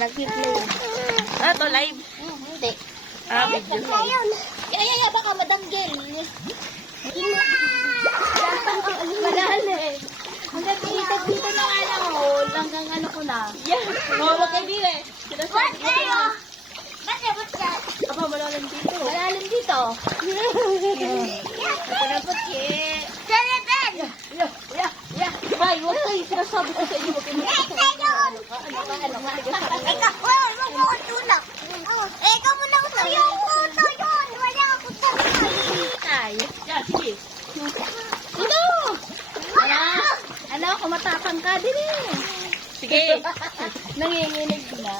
Nag-play. Ah, to live. Hindi. Ah, video. Yaya, baka madanggil. Madali. Hanggang dito na nga lang, oh. Hanggang ano ko na. Yeah. Oh, wag kayo din eh. What kayo? Ba't ka? Aba, malalim dito. Malalim dito. Panapot ki. Saratan! Yeah. Ay, wag kayo. Sinasabi ko sa inyo. Wag kayo. Ano nga? Ikaw, wag mo ko tulak. Ikaw mo na ko sa'yo. Wala ako sa'yo. Ay. Yeah, sige. Ano? Ano? Kumatapang ka din eh. Sige. Nanginginig na.